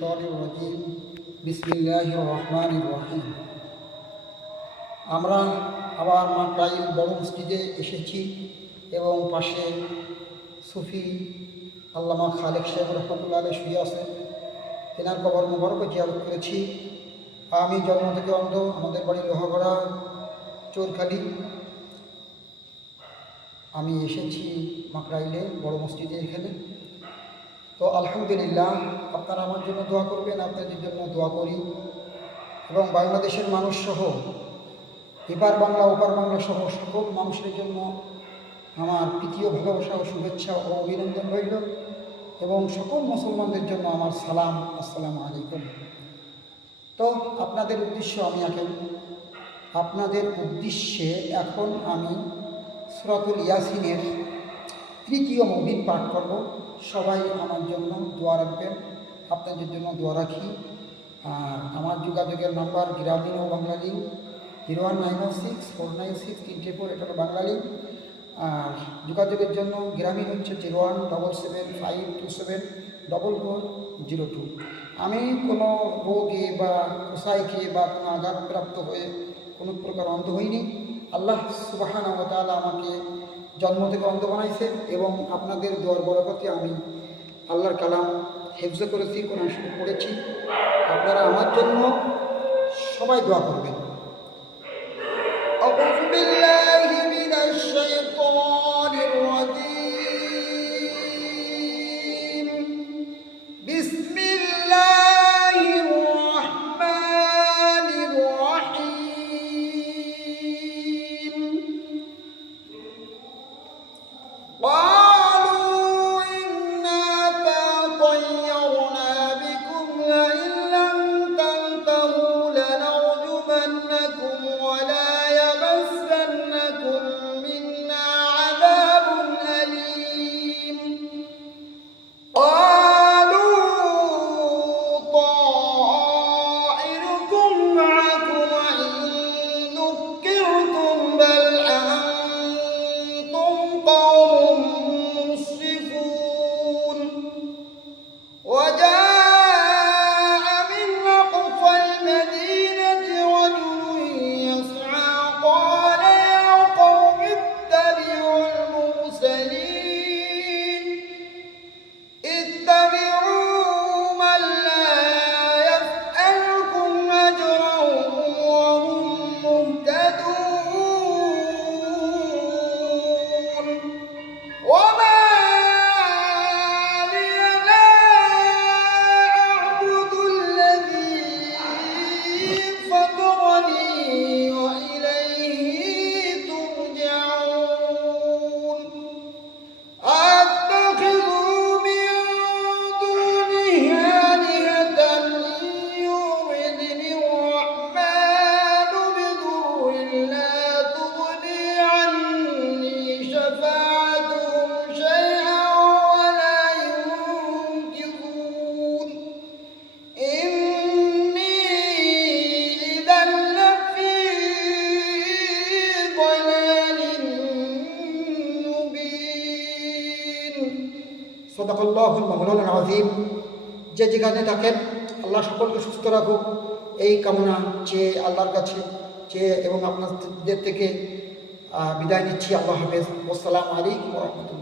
শাইতানির রাজিম বিসমিল্লাহির রহমানির রহিম। আমরা আবার মাকড়াইল বড় মসজিদে এসেছি এবং পাশে সুফি আল্লামা খালেক সাহেব রহমতুল্লাহ আলাইহি শুয়ে আছেন। তেনার কবর মোবারক জিয়ারত করেছি। আমি জন্ম থেকে অন্ধ, আমাদের বাড়ি লোহাগড়া চোরখালি। আমি এসেছি মাকড়াইলে বড় মসজিদে এখানে। তো আলহামদুলিল্লাহ, আপনারা আমার জন্য দোয়া করবেন, আপনাদের জন্য দোয়া করি। এবং বাংলাদেশের মানুষ সহ এপার বাংলা ওপার বাংলা সহ সকল মানুষের জন্য আমার প্রীতি ও ভালোবাসা ও শুভেচ্ছা ও অভিনন্দন রইল। এবং সকল মুসলমানদের জন্য আমার সালাম, আসসালামু আলাইকুম। তো আপনাদের উদ্দেশ্যে এখন আমি সূরাতুল ইয়াসিনের 3য় মুভিন পাঠ করব। সবাই আমার জন্য দোয়া রাখবেন, আপনাদের জন্য দোয়া রাখি। আর আমার যোগাযোগের নাম্বার গ্রামীণ ও বাংলা লিঙ্ক 019649634, এটা হলো বাংলা লিঙ্ক। আর যোগাযোগের জন্য গ্রামীণ হচ্ছে 01775274402। আমি কোনো রোগে বা কোসাই খেয়ে বা কোনো আঘাতপ্রাপ্ত হয়ে কোনো প্রকার অন্ধ হইনি। আল্লাহ সুবহানাহু ওয়া তাআলা আমাকে জন্ম থেকে অন্ধ বানাইছে এবং আপনাদের দোয়ার বরকতে আমি আল্লাহর কালাম হেফজ করেছি, কোরআন শরীফ পড়েছি। আপনারা আমার জন্য সবাই দোয়া করবেন। আউযু বিল্লাহি মিনাশ শাইতানির রাজীম। বিসমিল্লাহির রাহমানির রাহিম। সাদাকাল্লাহুল মাওলানাল আযীম। যে যেখানে থাকেন আল্লাহ সকলকে সুস্থ রাখুক, এই কামনা চেয়ে আল্লাহর কাছে চেয়ে এবং আপনাদের থেকে বিদায় নিচ্ছি। আল্লাহ হাফেজ। আসসালামু আলাইকুম ওয়া রাহমাতুল্লাহ।